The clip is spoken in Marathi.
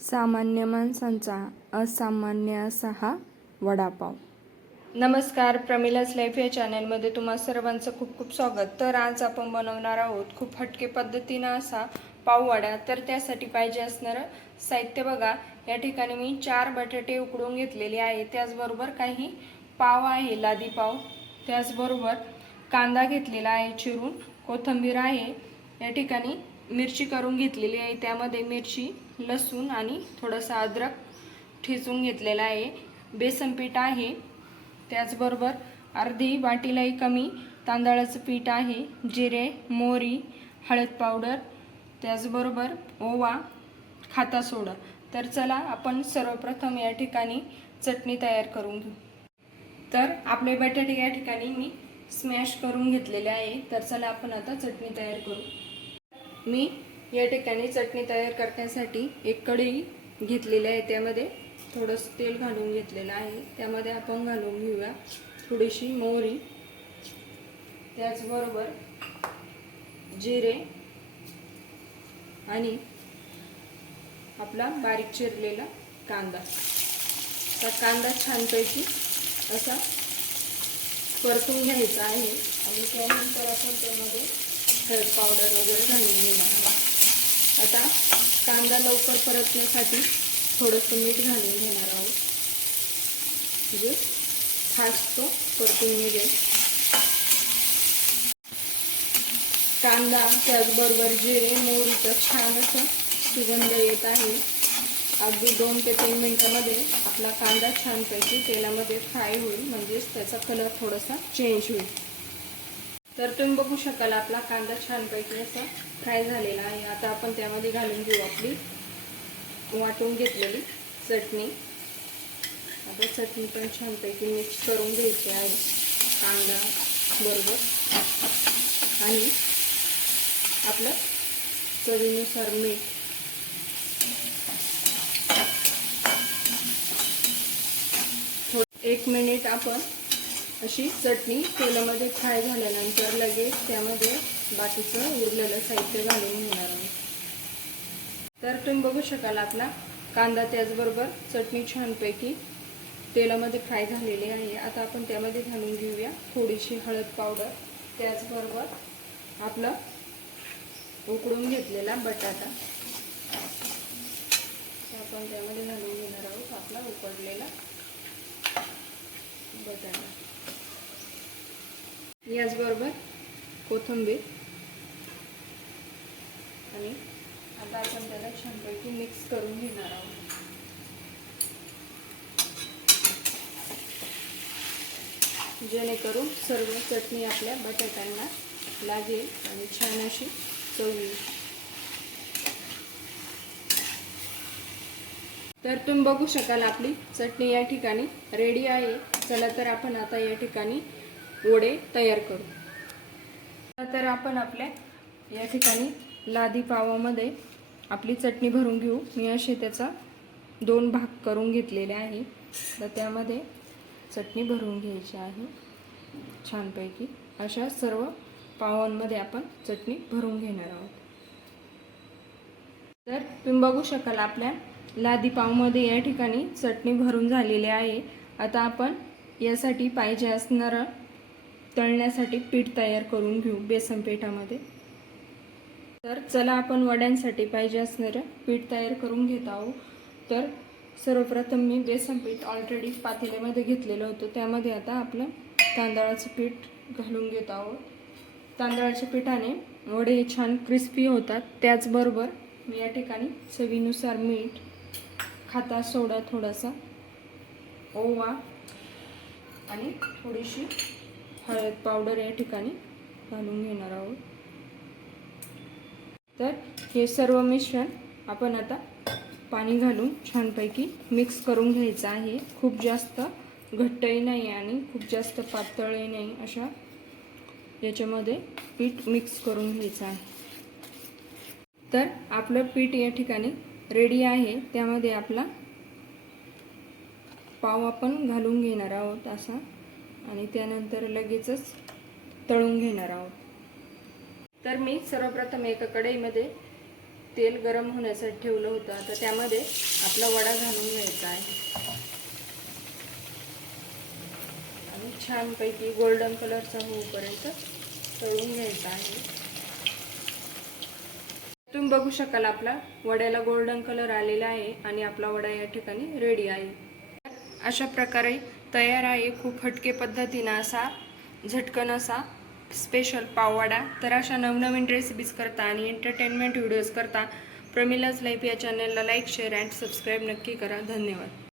सामान्य माणसांचा असामान्य असा हा वडापाव. नमस्कार प्रमिलाच लाईफ या चॅनलमध्ये तुम्हा सर्वांचं खूप खूप स्वागत. तर आज आपण बनवणार आहोत खूप हटके पद्धतीनं असा पाववडा तर त्यासाठी पाहिजे असणारं साहित्य बघा. या ठिकाणी मी चार बटाटे उकडून घेतलेले आहे. त्याचबरोबर काही पाव आहे लादी पाव. त्याचबरोबर कांदा घेतलेला आहे चिरून. कोथिंबीर आहे. या ठिकाणी मिरची करून घेतलेली आहे. त्यामध्ये मिरची लसूण आणि थोडंसं अद्रक ठेचून घेतलेला आहे. बेसन पीठ आहे. त्याचबरोबर अर्धी वाटीलाही कमी तांदळाचं पीठ आहे. जिरे मोहरी हळद पावडर त्याचबरोबर ओवा खाता सोडा. तर चला आपण सर्वप्रथम या ठिकाणी चटणी तयार करून घेऊ. तर आपले बटाटे या ठिकाणी मी स्मॅश करून घेतलेले आहे. तर चला आपण आता चटणी तयार करू. मी या ठिकाणी चटणी तयार करण्यासाठी एक कढई घेतलेली आहे. त्यामध्ये थोडंसं तेल घालून घेतलेलं आहे. त्यामध्ये आपण घालून घेऊया थोडीशी मोहरी. त्याचबरोबर जिरे आणि आपला बारीक चिरलेला कांदा. तर कांदा छानपैकी असा परतून घ्यायचा आहे. आणि त्यानंतर आपण त्यामध्ये हळद पावडर वगैरे घालून घेणार आता कांदा लवकर परतण्यासाठी थोडंसं मीठ घालून घेणार आहोत. म्हणजे फास्ट तो परतून निघेल. कांदा त्याचबरोबर जिरे मोहरीचं छान असं सुगंध येत आहे. अगदी दोन ते तीन मिनटामध्ये आपला कांदा छानपैकी तेलामध्ये फ्राय होईल म्हणजेच त्याचा कलर थोडासा चेंज होईल. तर तुम्ही बघू शकाल आपला कांदा छानपैकी असा फ्राय झालेला आहे. आता आपण त्यामध्ये घालून घेऊ आपली वाटून घेतलेली चटणी. आता चटणी पण छानपैकी मिक्स करून घ्यायची आहे. कांदा बरोबर. आणि आपलं चवीनुसार मीठ. थोड एक मिनिट आपण अशी चटणी तेलामध्ये फ्राय झाल्यानंतर लगेच त्यामध्ये बाकीचं उरलेलं साहित्य घालून घेणार आहे तर तुम्ही बघू शकाल आपला कांदा त्याचबरोबर चटणी छानपैकी तेलामध्ये फ्राय झालेली आहे. आता आपण त्यामध्ये घालून घेऊया थोडीशी हळद पावडर. त्याचबरोबर आपलं उकडून घेतलेला बटाटा. आपण त्यामध्ये घालून घेणार आहोत आपला उकडलेला बटाटा. याचबरोबर कोथिंबीर. आणि आता आपण त्याला छानपैकी मिक्स करून घेणार आहोत. जेणेकरून सर्व चटणी आपल्या बटाट्यांना लागेल आणि छान अशी चव येईल. तर तुम्ही बघू शकाल आपली चटणी या ठिकाणी रेडी आहे. चला तर आपण आता या ठिकाणी वडे तयार करू. तर आपण आपल्या या ठिकाणी लादी पावामध्ये आपली चटणी भरून घेऊ. मी असे त्याचा दोन भाग करून घेतलेले आहे. तर त्यामध्ये चटणी भरून घ्यायची आहे. छानपैकी अशा सर्व पावांमध्ये आपण चटणी भरून घेणार आहोत. तर तुम्ही बघू शकाल आपल्या लादी पावमध्ये या ठिकाणी चटणी भरून झालेली आहे. आता आपण यासाठी पाहिजे असणारं तळण्यासाठी पीठ तयार करून घेऊ बेसन पिठामध्ये. तर चला आपण वड्यांसाठी पाहिजे असणारं पीठ तयार करून घेत आहोत. तर सर्वप्रथम मी बेसन पीठ ऑलरेडी पातेल्यामध्ये घेतलेलं होतं. त्यामध्ये आता आपलं तांदळाचं पीठ घालून घेत आहोत. तांदळाच्या पिठाने वडे छान क्रिस्पी होतात. त्याचबरोबर मी या ठिकाणी चवीनुसार मीठ खाता सोडा थोडासा ओवा आणि थोडीशी हळद पावडर या ठिकाणी घालून घेणार आहोत. तर हे सर्व मिश्रण आपण आता पाणी घालून छानपैकी मिक्स करून घ्यायचं आहे. खूप जास्त घट्टही नाही आणि खूप जास्त पातळही नाही अशा याच्यामध्ये पीठ मिक्स करून घ्यायचं आहे. तर आपलं पीठ या ठिकाणी रेडी आहे. त्यामध्ये आपला पाव आपण घालून घेणार आहोत असा आणि त्यानंतर लगेचच तळून घेणार आहोत. तर मी सर्वप्रथम एका कढईमध्ये तेल गरम होण्यासाठी ठेवलं होतं. आता त्यामध्ये आपला वडा घालून घ्यायचा आहे. आणि छानपैकी गोल्डन कलरचा होऊपर्यंत तळून घ्यायचा आहे. तुम्ही बघू शकाल आपला वड्याला गोल्डन कलर आलेला आहे आणि आपला वडा या ठिकाणी रेडी आहे. अशा प्रकारे तयार आहे. खूप हटके पद्धतीनं असा झटकन असा स्पेशल पाववाडा. तर अशा नवनवीन रेसिपीज करता आणि एंटरटेनमेंट व्हिडिओज करता प्रमिलाज लाईफ या चॅनलला लाईक शेअर अँड सबस्क्राईब नक्की करा. धन्यवाद.